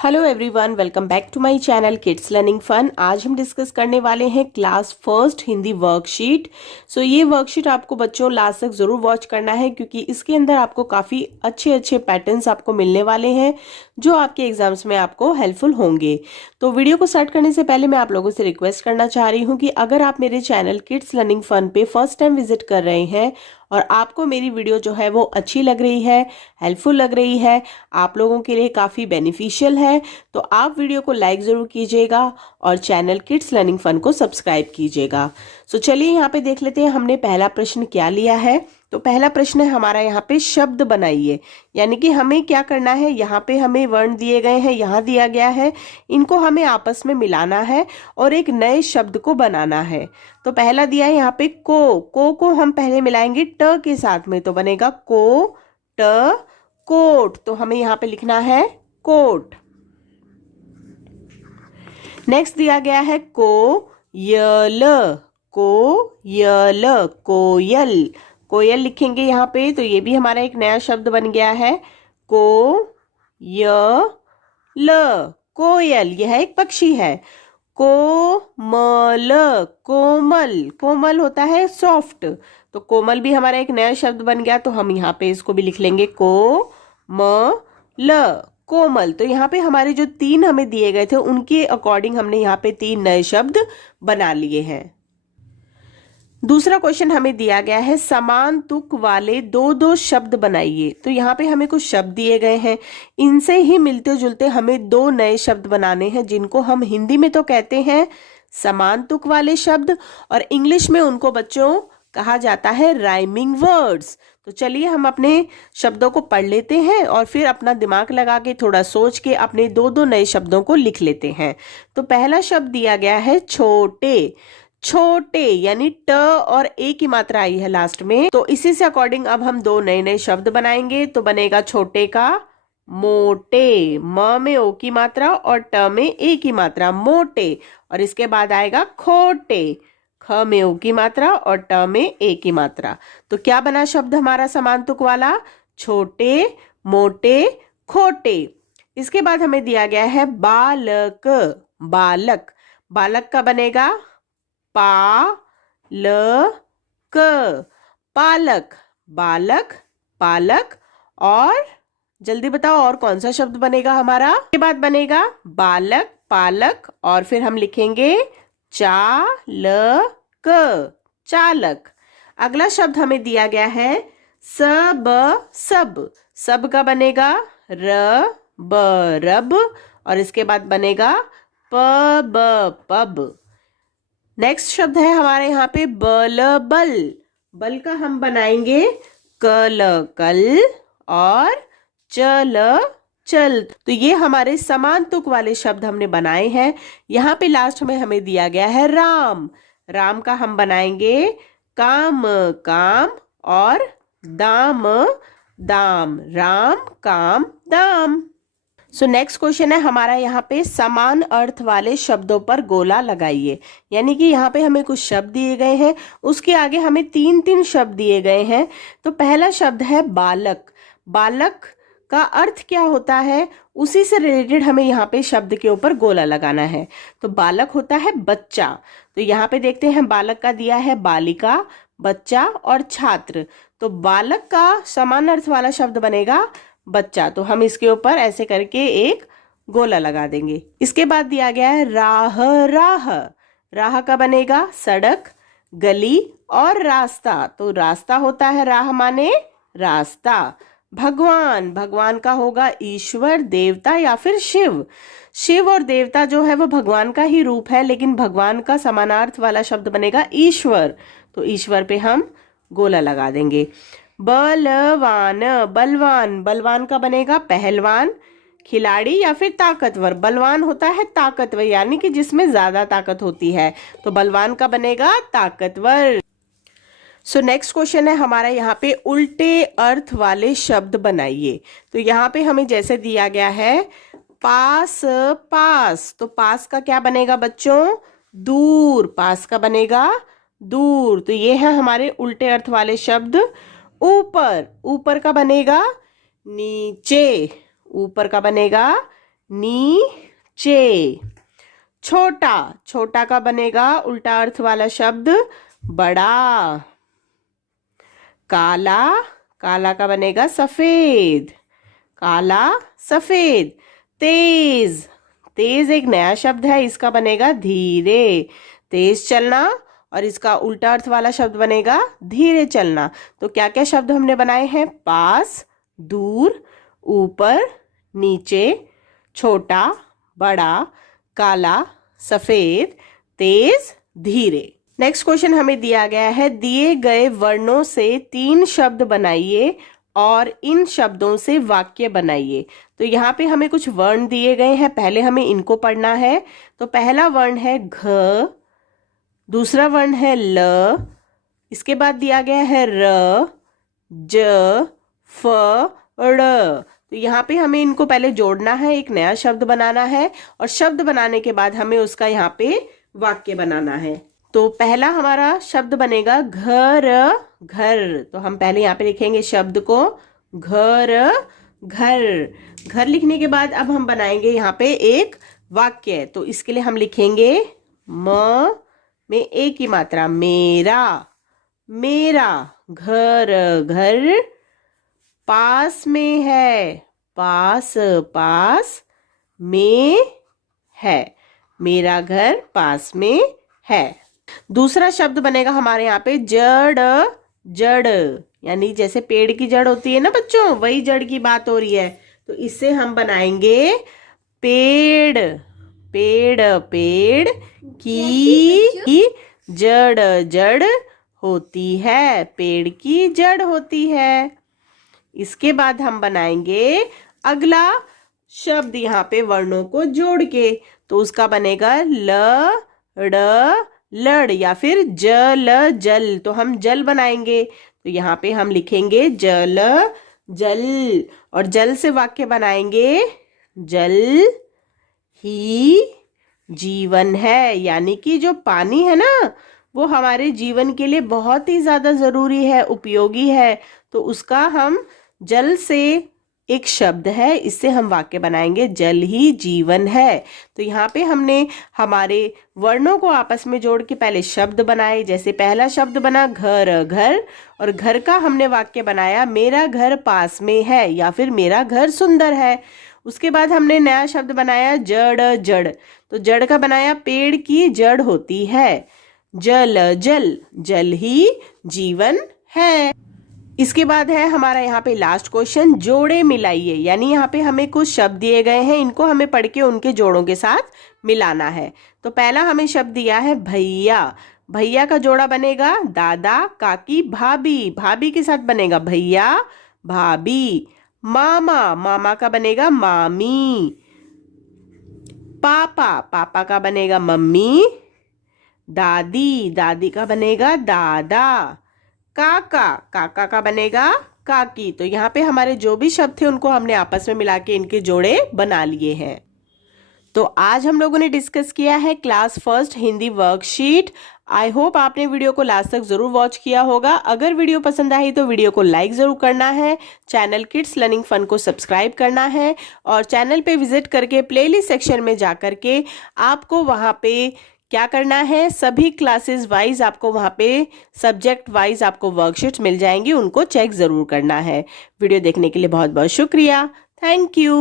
Hello everyone, welcome back to my channel kids learning fun. आज हम discuss करने वाले हैं class first Hindi worksheet. So ये वर्कशीट आपको बच्चों लास्ट तक जरूर वॉच करना है, क्योंकि इसके अंदर आपको काफ़ी अच्छे अच्छे पैटर्न्स आपको मिलने वाले हैं जो आपके एग्जाम्स में आपको हेल्पफुल होंगे। तो वीडियो को स्टार्ट करने से पहले मैं आप लोगों से रिक्वेस्ट करना चाह रही हूँ कि अगर आप मेरे चैनल किड्स लर्निंग फन पे फर्स्ट टाइम विजिट कर रहे हैं और आपको मेरी वीडियो जो है वो अच्छी लग रही है, हेल्पफुल लग रही है, आप लोगों के लिए काफ़ी बेनिफिशियल है, तो आप वीडियो को लाइक ज़रूर कीजिएगा और चैनल किड्स लर्निंग फन को सब्सक्राइब कीजिएगा। सो चलिए यहाँ पे देख लेते हैं हमने पहला प्रश्न क्या लिया है। तो पहला प्रश्न है हमारा यहाँ पे शब्द बनाइए, यानी कि हमें क्या करना है, यहाँ पे हमें वर्ण दिए गए हैं, यहाँ दिया गया है, इनको हमें आपस में मिलाना है और एक नए शब्द को बनाना है। तो पहला दिया है यहाँ पे को हम पहले मिलाएंगे ट के साथ में, तो बनेगा को ट कोट। तो हमें यहाँ पे लिखना है कोट। नेक्स्ट दिया गया है कोयल, कोयल कोयल, कोयल लिखेंगे यहाँ पे, तो ये भी हमारा एक नया शब्द बन गया है कोयल, कोयल यह एक पक्षी है। कोमल, कोमल, कोमल होता है सॉफ्ट, तो कोमल भी हमारा एक नया शब्द बन गया, तो हम यहाँ पे इसको भी लिख लेंगे कोमल, कोमल। तो यहाँ पे हमारे जो तीन हमें दिए गए थे उनके अकॉर्डिंग हमने यहाँ पे तीन नए शब्द बना लिए हैं। दूसरा क्वेश्चन हमें दिया गया है समान तुक वाले दो दो शब्द बनाइए। तो यहाँ पे हमें कुछ शब्द दिए गए हैं, इनसे ही मिलते जुलते हमें दो नए शब्द बनाने हैं, जिनको हम हिंदी में तो कहते हैं समान तुक वाले शब्द और इंग्लिश में उनको बच्चों कहा जाता है राइमिंग वर्ड्स। तो चलिए हम अपने शब्दों को पढ़ लेते हैं और फिर अपना दिमाग लगा के थोड़ा सोच के अपने दो दो नए शब्दों को लिख लेते हैं। तो पहला शब्द दिया गया है छोटे, छोटे यानी ट और ए की मात्रा आई है लास्ट में, तो इसी से अकॉर्डिंग अब हम दो नए नए शब्द बनाएंगे। तो बनेगा छोटे का मोटे, म में ओ की मात्रा और ट में ए की मात्रा मोटे, और इसके बाद आएगा खोटे, ख में ओ की मात्रा और ट में ए की मात्रा। तो क्या बना शब्द हमारा समान तुक वाला, छोटे मोटे खोटे। इसके बाद हमें दिया गया है बालक, बालक, बालक का बनेगा पालक, पालक, बालक पालक। और जल्दी बताओ और कौन सा शब्द बनेगा हमारा, इसके बाद बनेगा बालक पालक और फिर हम लिखेंगे चालक, चालक। अगला शब्द हमें दिया गया है सब, सब, सब का बनेगा रब, रब और इसके बाद बनेगा पब, पब। नेक्स्ट शब्द है हमारे यहाँ पे बल, बल, बल का हम बनाएंगे कल, कल और चल, चल। तो ये हमारे समान तुक वाले शब्द हमने बनाए हैं। यहाँ पे लास्ट में हमें दिया गया है राम, राम का हम बनाएंगे काम, काम और दाम, दाम, राम काम दाम। सो नेक्स्ट क्वेश्चन है हमारा यहाँ पे समान अर्थ वाले शब्दों पर गोला लगाइए, यानी कि यहाँ पे हमें कुछ शब्द दिए गए हैं, उसके आगे हमें तीन तीन शब्द दिए गए हैं। तो पहला शब्द है बालक, बालक का अर्थ क्या होता है, उसी से रिलेटेड हमें यहाँ पे शब्द के ऊपर गोला लगाना है। तो बालक होता है बच्चा, तो यहाँ पे देखते हैं बालक का दिया है बालिका, बच्चा और छात्र। तो बालक का समान अर्थ वाला शब्द बनेगा बच्चा, तो हम इसके ऊपर ऐसे करके एक गोला लगा देंगे। इसके बाद दिया गया है राह, राह, राह का बनेगा सड़क, गली और रास्ता। तो रास्ता होता है राह माने रास्ता। भगवान, भगवान का होगा ईश्वर, देवता या फिर शिव, शिव और देवता जो है वो भगवान का ही रूप है, लेकिन भगवान का समानार्थ वाला शब्द बनेगा ईश्वर, तो ईश्वर पे हम गोला लगा देंगे। बलवान, बलवान, बलवान का बनेगा पहलवान, खिलाड़ी या फिर ताकतवर। बलवान होता है ताकतवर, यानी कि जिसमें ज्यादा ताकत होती है, तो बलवान का बनेगा ताकतवर। सो नेक्स्ट क्वेश्चन है हमारा यहाँ पे उल्टे अर्थ वाले शब्द बनाइए। तो यहाँ पे हमें जैसे दिया गया है पास, पास, तो पास का क्या बनेगा बच्चों, दूर, पास का बनेगा दूर। तो ये है हमारे उल्टे अर्थ वाले शब्द। ऊपर, ऊपर का बनेगा नीचे, ऊपर का बनेगा नीचे। छोटा, छोटा का बनेगा उल्टा अर्थ वाला शब्द बड़ा। काला, काला का बनेगा सफेद, काला सफेद। तेज, तेज एक नया शब्द है, इसका बनेगा धीरे। तेज चलना और इसका उल्टा अर्थ वाला शब्द बनेगा धीरे चलना। तो क्या क्या शब्द हमने बनाए हैं? पास, दूर, ऊपर, नीचे, छोटा, बड़ा, काला, सफेद, तेज, धीरे। नेक्स्ट क्वेश्चन हमें दिया गया है, दिए गए वर्णों से 3 शब्द बनाइए और इन शब्दों से वाक्य बनाइए। तो यहाँ पे हमें कुछ वर्ण दिए गए हैं, पहले हमें इनको पढ़ना है। तो पहला वर्ण है घ, दूसरा वर्ण है ल, इसके बाद दिया गया है र, ज, फ, ड़। तो यहाँ पे हमें इनको पहले जोड़ना है, एक नया शब्द बनाना है और शब्द बनाने के बाद हमें उसका यहाँ पे वाक्य बनाना है। तो पहला हमारा शब्द बनेगा घर, घर। तो हम पहले यहाँ पे लिखेंगे शब्द को घर, घर। घर लिखने के बाद अब हम बनाएंगे यहाँ पे एक वाक्य। तो इसके लिए हम लिखेंगे म में एक की मात्रा, मेरा, मेरा। घर, घर पास में है, पास, पास में है। मेरा घर पास में है। दूसरा शब्द बनेगा हमारे यहाँ पे जड़, जड़, यानी जैसे पेड़ की जड़ होती है ना बच्चों, वही जड़ की बात हो रही है। तो इससे हम बनाएंगे पेड़, पेड़, पेड़ की जड़, जड़ होती है, पेड़ की जड़ होती है। इसके बाद हम बनाएंगे अगला शब्द यहाँ पे वर्णों को जोड़ के। तो उसका बनेगा ल, ड़, लड़ या फिर जल, जल। तो हम जल बनाएंगे। तो यहाँ पे हम लिखेंगे जल, जल। और जल से वाक्य बनाएंगे जल ही जीवन है, यानी कि जो पानी है ना वो हमारे जीवन के लिए बहुत ही ज्यादा जरूरी है, उपयोगी है। तो उसका हम जल से एक शब्द है, इससे हम वाक्य बनाएंगे जल ही जीवन है। तो यहाँ पे हमने हमारे वर्णों को आपस में जोड़ के पहले शब्द बनाए। जैसे पहला शब्द बना घर, घर, और घर का हमने वाक्य बनाया मेरा घर पास में है या फिर मेरा घर सुंदर है। उसके बाद हमने नया शब्द बनाया जड़, जड़। तो जड़ का बनाया पेड़ की जड़ होती है, जल, जल, जल ही जीवन है। इसके बाद है हमारा यहाँ पे लास्ट क्वेश्चन जोड़े मिलाइए, यानी यहाँ पे हमें कुछ शब्द दिए गए हैं, इनको हमें पढ़ के उनके जोड़ों के साथ मिलाना है। तो पहला हमें शब्द दिया है भैया, भैया का जोड़ा बनेगा दादा, काकी, भाभी, भाभी के साथ बनेगा भैया, भाभी। मामा, मामा का बनेगा मामी। पापा, पापा का बनेगा मम्मी। दादी, दादी का बनेगा दादा। काका, काका का बनेगा काकी। तो यहाँ पे हमारे जो भी शब्द थे उनको हमने आपस में मिला के इनके जोड़े बना लिए हैं। तो आज हम लोगों ने डिस्कस किया है class first Hindi worksheet. I hope आपने वीडियो को लास्ट तक जरूर वॉच किया होगा। अगर वीडियो पसंद आई तो वीडियो को लाइक जरूर करना है, चैनल किड्स लर्निंग फन को सब्सक्राइब करना है और चैनल पे विजिट करके प्लेलिस्ट सेक्शन में जा करके आपको वहाँ पे क्या करना है, सभी क्लासेस वाइज आपको वहाँ पे सब्जेक्ट वाइज आपको वर्कशीट्स मिल जाएंगी, उनको चेक जरूर करना है। वीडियो देखने के लिए बहुत बहुत शुक्रिया। Thank you.